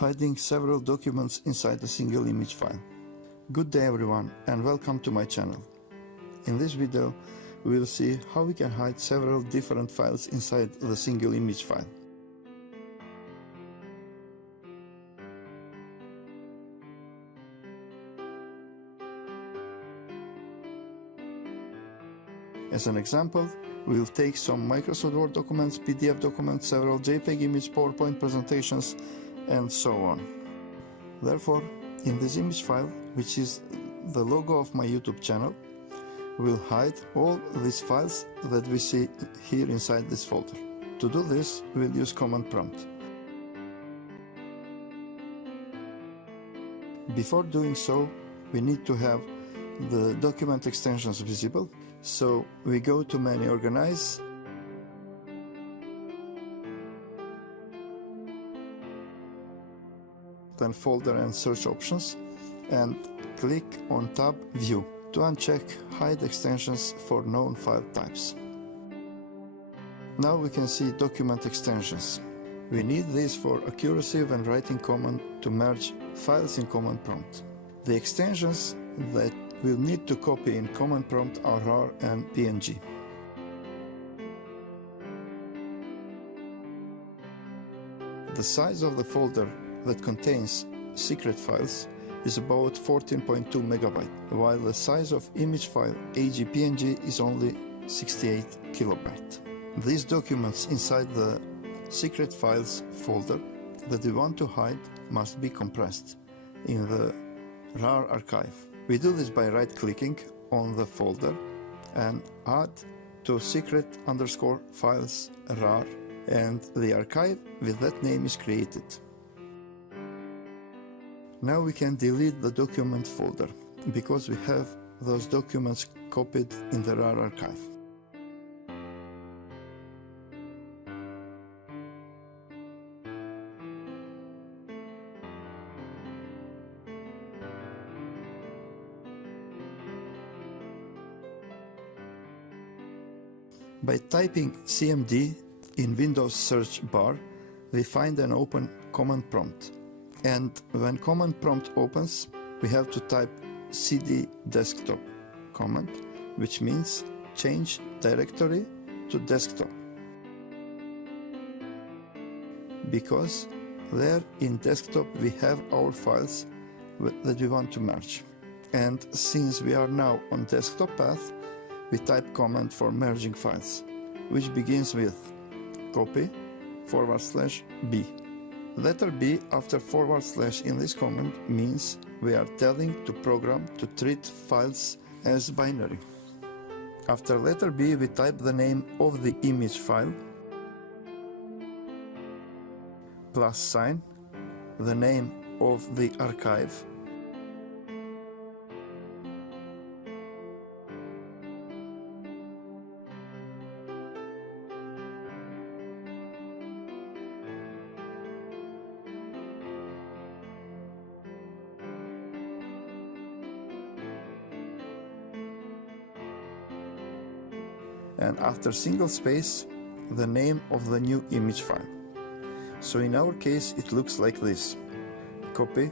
hiding several documents inside a single image file. Good day everyone, and welcome to my channel. In this video we will see how we can hide several different files inside the single image file. As an example, we will take some Microsoft Word documents, PDF documents, several JPEG image, PowerPoint presentations, and so on. Therefore, in this image file, which is the logo of my YouTube channel, we'll hide all these files that we see here inside this folder. To do this, we'll use command prompt. Before doing so, we need to have the document extensions visible. So we go to menu Organize, then Folder and Search options, and click on tab View to uncheck Hide extensions for known file types. Now we can see document extensions. We need these for accuracy when writing command to merge files in command prompt. The extensions that we'll need to copy in command prompt are RAR and PNG. The size of the folder that contains secret files is about 14.2 MB, while the size of image file AGPNG is only 68 KB. These documents inside the secret files folder that we want to hide must be compressed in the RAR archive. We do this by right-clicking on the folder and add to secret_files RAR, and the archive with that name is created. Now we can delete the document folder because we have those documents copied in the RAR archive. By typing CMD in Windows search bar, we find an open command prompt. And when command prompt opens, we have to type cd desktop command, which means change directory to desktop. Because there in desktop we have our files that we want to merge. And since we are now on desktop path, we type command for merging files, which begins with copy/B. Letter B after / in this command means we are telling to program to treat files as binary. After letter B, we type the name of the image file, +, the name of the archive, and after single space, the name of the new image file. So in our case, it looks like this: copy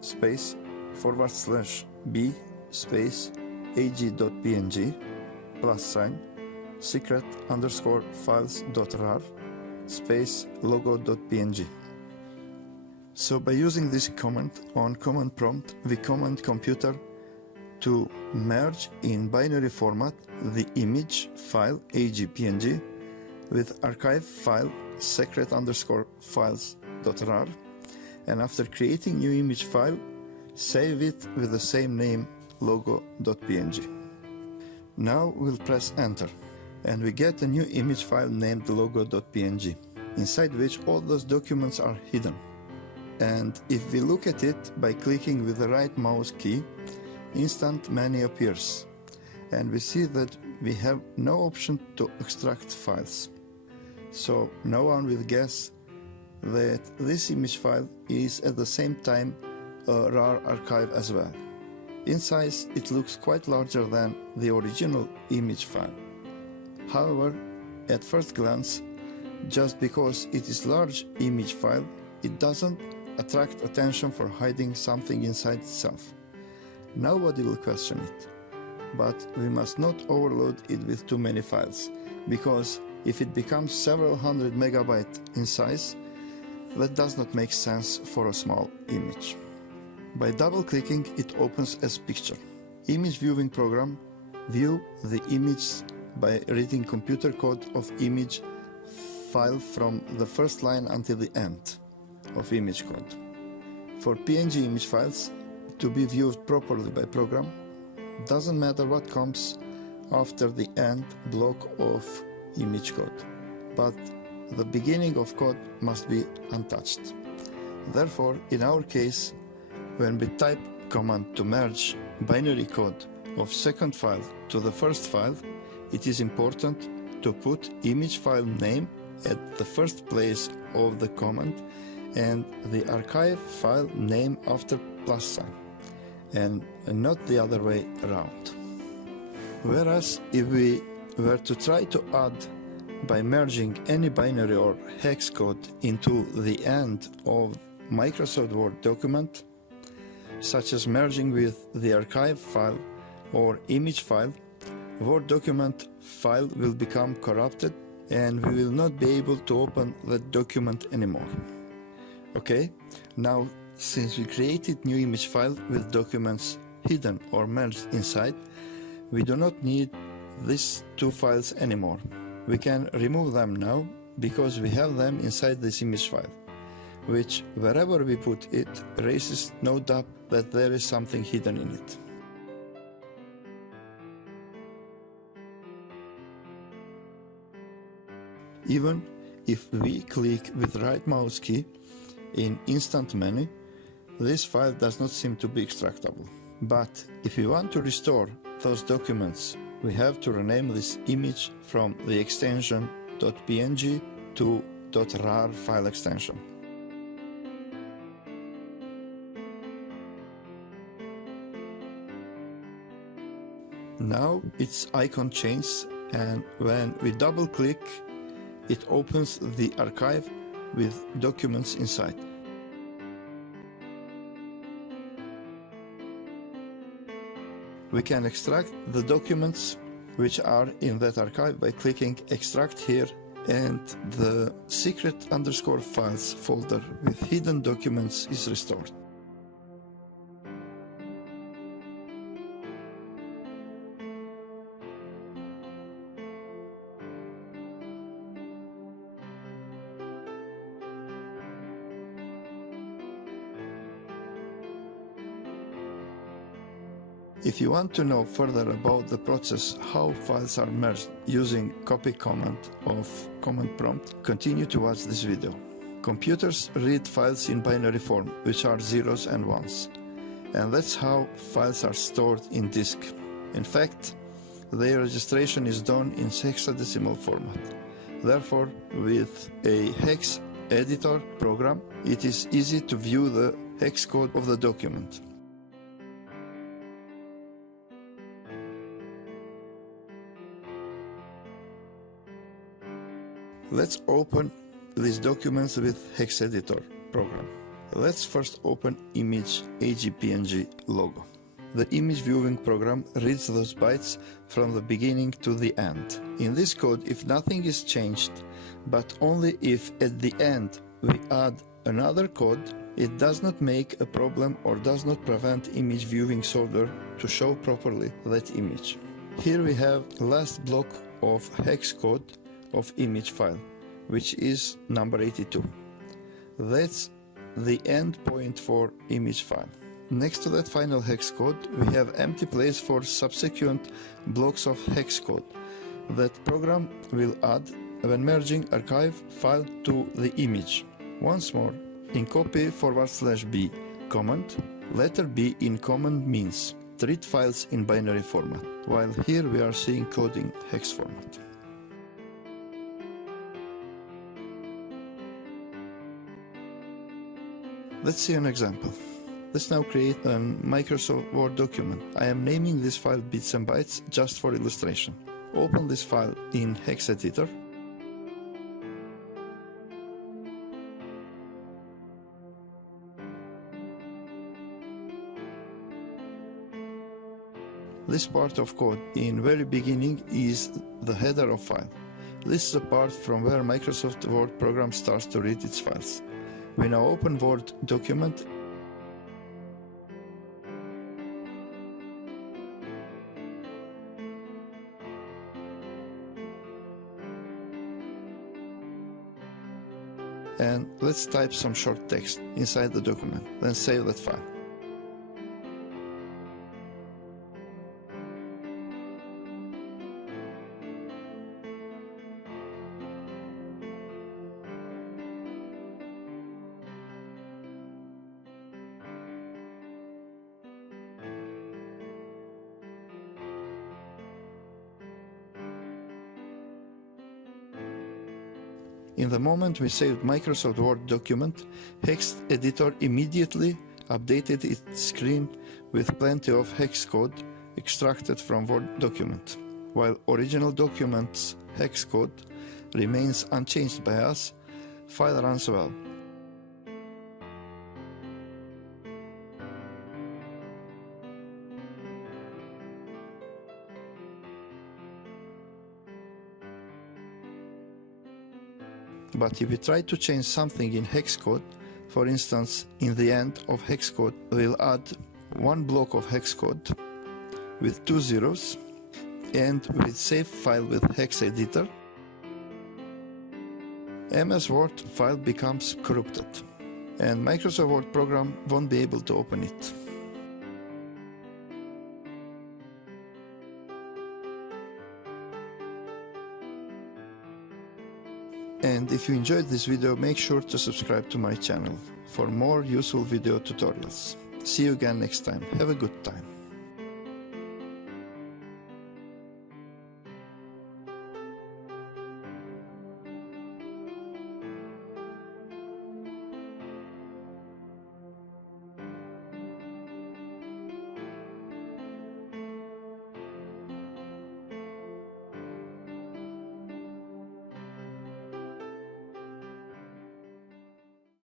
space /B space ag.png + secret_files.rar space logo.png. So by using this command on command prompt, we command computer to merge in binary format the image file AGPNG with archive file secret_files.rar, and after creating new image file, save it with the same name logo.png. Now we'll press enter and we get a new image file named logo.png, inside which all those documents are hidden. And if we look at it by clicking with the right mouse key, instant menu appears, and we see that we have no option to extract files. So no one will guess that this image file is at the same time a RAR archive as well. In size, it looks quite larger than the original image file. However, at first glance, just because it is large image file, it doesn't attract attention for hiding something inside itself. Nobody will question it. But we must not overload it with too many files, because if it becomes several hundred megabytes in size, that does not make sense for a small image. By double-clicking, it opens as picture. Image viewing program view the image by reading computer code of image file from the first line until the end of image code. For PNG image files to be viewed properly by program, doesn't matter what comes after the end block of image code, but the beginning of code must be untouched. Therefore, in our case, when we type command to merge binary code of second file to the first file, it is important to put image file name at the first place of the command and the archive file name after plus sign, and not the other way around. Whereas if we were to try to add by merging any binary or hex code into the end of Microsoft Word document, such as merging with the archive file or image file, Word document file will become corrupted and we will not be able to open that document anymore. Okay, now since we created new image file with documents hidden or merged inside, we do not need these two files anymore. We can remove them now because we have them inside this image file, which wherever we put it raises no doubt that there is something hidden in it. Even if we click with right mouse key in instant menu, this file does not seem to be extractable. But if we want to restore those documents, we have to rename this image from the extension .png to .rar file extension. Now its icon changes, and when we double click, it opens the archive with documents inside. We can extract the documents which are in that archive by clicking extract here, and the secret underscore files folder with hidden documents is restored. If you want to know further about the process how files are merged using copy command of command prompt, continue to watch this video. Computers read files in binary form, which are zeros and ones, and that's how files are stored in disk. In fact, their registration is done in hexadecimal format. Therefore, with a hex editor program, it is easy to view the hex code of the document. Let's open these documents with hex editor program. Let's first open image AGPNG logo. The image viewing program reads those bytes from the beginning to the end. In this code, if nothing is changed, but only if at the end we add another code, it does not make a problem or does not prevent image viewing solver to show properly that image. Here we have last block of hex code of image file, which is number 82. That's the end point for image file. Next to that final hex code, we have empty place for subsequent blocks of hex code that program will add when merging archive file to the image. Once more, in copy/b command, letter B in command means treat files in binary format, while here we are seeing coding hex format. Let's see an example. Let's now create a Microsoft Word document. I am naming this file bits and bytes just for illustration. Open this file in hex editor. This part of code in very beginning is the header of file. This is the part from where Microsoft Word program starts to read its files. We now open Word document and let's type some short text inside the document, then save that file. In the moment we saved Microsoft Word document, Hex Editor immediately updated its screen with plenty of hex code extracted from Word document, while original document's hex code remains unchanged by us. File runs well. But if we try to change something in hex code, for instance, in the end of hex code, we'll add one block of hex code with 2 zeros, and with save file with Hex Editor, MS Word file becomes corrupted, and Microsoft Word program won't be able to open it. And if you enjoyed this video, make sure to subscribe to my channel for more useful video tutorials. See you again next time. Have a good time.